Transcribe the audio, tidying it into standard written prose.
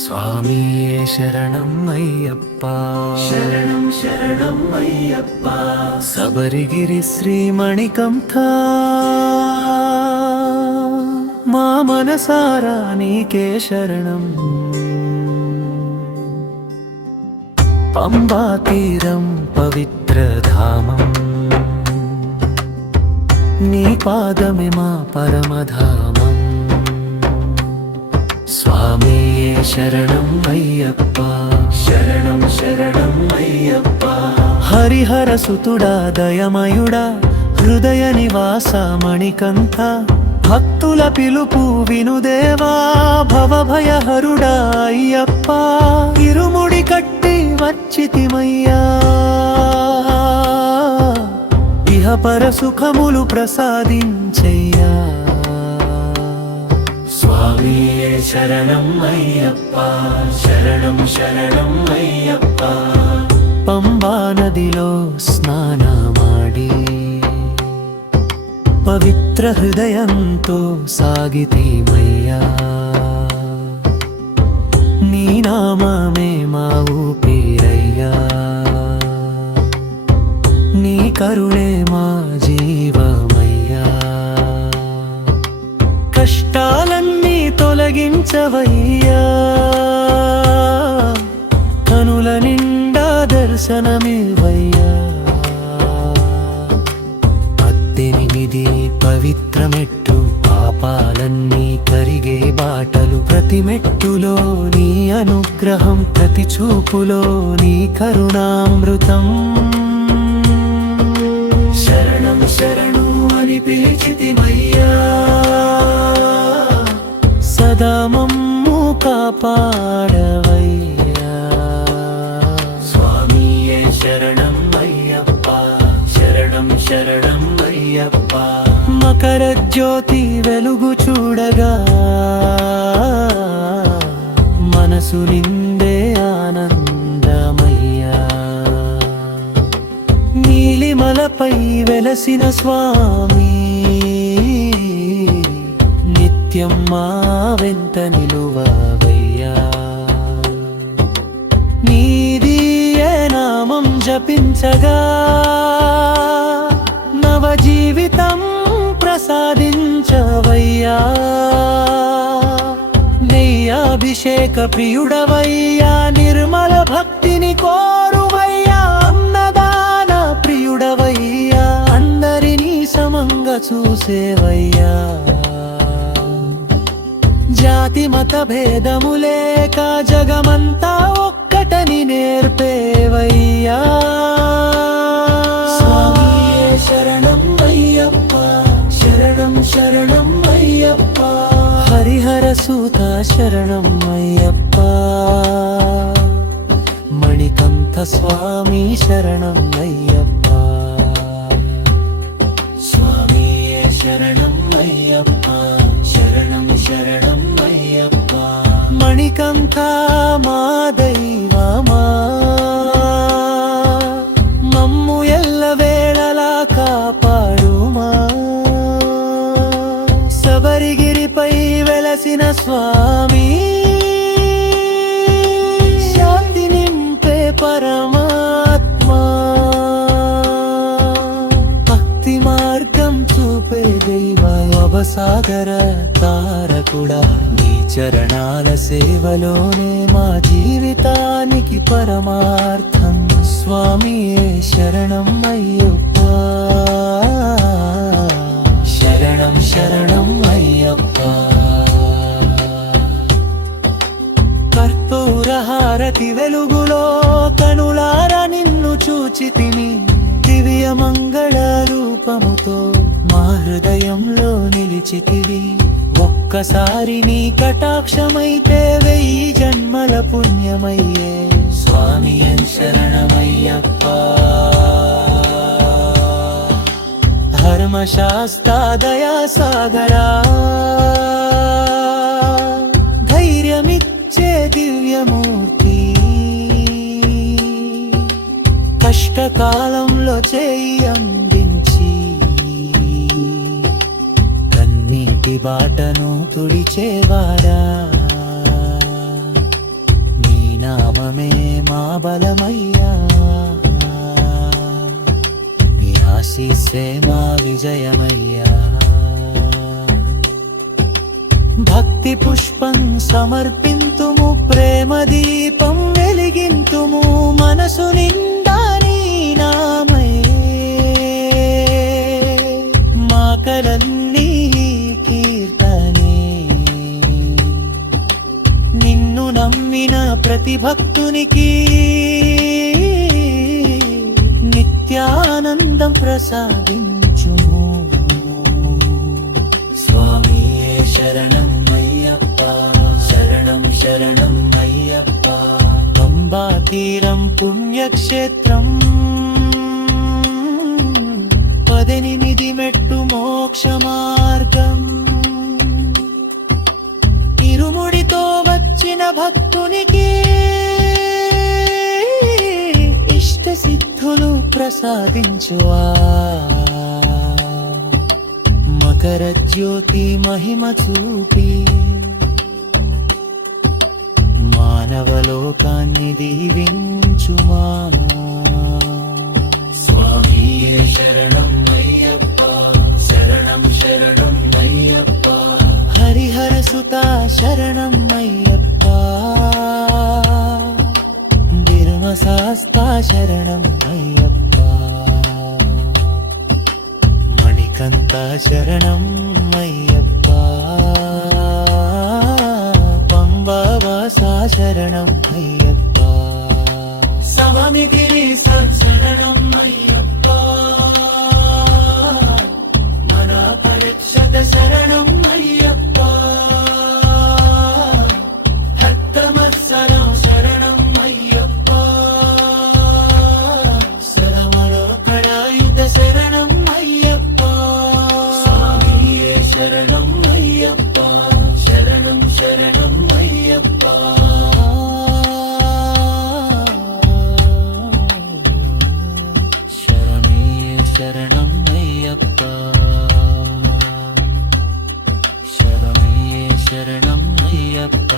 స్వామియే శరణం అయ్యప్ప శరణం శరణం అయ్యప్ప శబరిగిరి శ్రీమణికంఠ మా మనసారా నీకే శరణం పంబా తీరం పవిత్రధామం నీ పాదమే మా పరమధామం స్వామియే శరణం అయ్యప్ప శరణం శరణం అయ్యప్ప హరిహర సుతుడా దయమయుడా హృదయ నివాస మణికంఠ భక్తుల పిలుపు వినుదేవా భవభయహరుడా అయ్యప్ప ఇరుముడి కట్టి వచ్చితిమయ్యా ఇహపర సుఖములు ప్రసాదించయ్యా స్వామియే శరణం అయ్యప్ప శరణం శరణం అయ్యప్ప పంబా నదిలో స్నానమాడి పవిత్ర హృదయంతో సాగితీమయ్యా నీ నామమే మా ఊపిరయ్యా నీ కరుణే మా జీవమయ్యా కష్టాలన్నీ తొలగించవయ్యా కనుల నిండా దర్శనమివయ్యా పద్దెనిమిది పవిత్రమెట్టు పాపాలన్నీ కరిగే బాటలు ప్రతి మెట్టులో నీ అనుగ్రహం ప్రతి చూపులో నీ కరుణామృతం శరణం శరణు అని పిలిచితిమయ్యా సదా మమ్ము కాపాడవయ్యా స్వామియే శరణం అయ్యప్ప శరణం శరణం అయ్యప్ప మకర జ్యోతి వెలుగు చూడగా మనసు నిండే ఆనందమయ్యా నీలిమలపై వెలసిన స్వామి నిత్యం మా వెంట నిలువవయ్యా నీదియే నామం జపించగా నవ జీవితం ప్రసాదించవయ్యా నెయ్యాభిషేక ప్రియుడవయ్యా నిర్మల భక్తిని కోరువయ్యా అన్నదాన ప్రియుడవయ్యా అందరినీ సమంగా చూసేవయ్యా జాతి మత భేదము లేక జగమంతా ఒక్కటని నేర్పేవయ్యా స్వామియే శరణం అయ్యప్ప శరణం శరణం అయ్యప్ప హరిహర సూత శరణం అయ్యప్ప మణికంఠ స్వామి శరణం అయ్యప్ప స్వామియే శరణం అయ్యప్ప శరణం శరణం అయ్యప్ప మణికంఠ మా దైవమా మమ్ము ఎల్లవేళలా కాపాడుమా శబరిగిరిపై వెలసిన స్వామి శాంతి నింపే పరమాత్మా భక్తి మార్గం చూపే దైవ అవసాగర తారకుడా నీ చరణాల సేవలోనే మా జీవితానికి పరమార్థం స్వామియే శరణం అయ్యప్ప శరణం శరణం అయ్యప్ప కర్పూర హారతి వెలుగులో కనులార నిన్ను చూచితిమి దివ్య మంగళ రూపముతో మా హృదయంలో నిలిచితివి ఒక్కసారి నీ కటాక్షమైతే 1000 జన్మల పుణ్యమయ్యే స్వామియే శరణమయ్యప్ప ధర్మశాస్త్ర దయా సాగరా ధైర్యమిచ్చే దివ్యమూర్తి కష్టకాలంలో చేయి అందించి కన్నీటి బాటను తుడిచేవారా మా బలమయ్యా, నీ ఆశీస్సే మా విజయమయ్యా. భక్తి పుష్పం సమర్పింతుము, ప్రేమ దీపం వెలిగింతుము, మనసు నిండా నీ నామే. మా కలన్నీ కీర్తనే, నిన్ను నమ్మిన ప్రతి భక్తునికి నిత్యానందం ప్రసాదించుము. స్వామియే శరణం అయ్యప్ప, శరణం శరణం అయ్యప్ప. పంబా తీరం పుణ్యక్షేత్రం, 18 మెట్టు మోక్ష మార్గం. ఇరుముడితో వచ్చిన భక్తునికి ఇష్ట సిద్ధులు ప్రసాదించువా. మకర జ్యోతి మహిమ చూపి మానవలోకాన్ని దీవించుమా. స్వామియే శరణం అయ్యప్ప, శరణం శరణం అయ్యప్ప. హరిహర సుత శరణం అయ్యప్ప, ధర్మశాస్త్ర శరణం అయ్యప్ప, మణికంఠ శరణం అయ్యప్ప, పంబావాస శరణం అయ్యప్ప, స్వామిగిరి శరణం అయ్యప్ప. మన పరీక్షత శరణం అయ్యప్ప, హత్తమత్సరం శరణం అయ్యప్ప. సరమలోకడాయుధ శరణం అయ్యప్ప. స్వామియే శరణం అయ్యప్ప, శరణం శరణం అయ్యప్ప. శరణీయ శరణం అయ్యప్ప, శరణీయ శరణం అయ్యప్ప.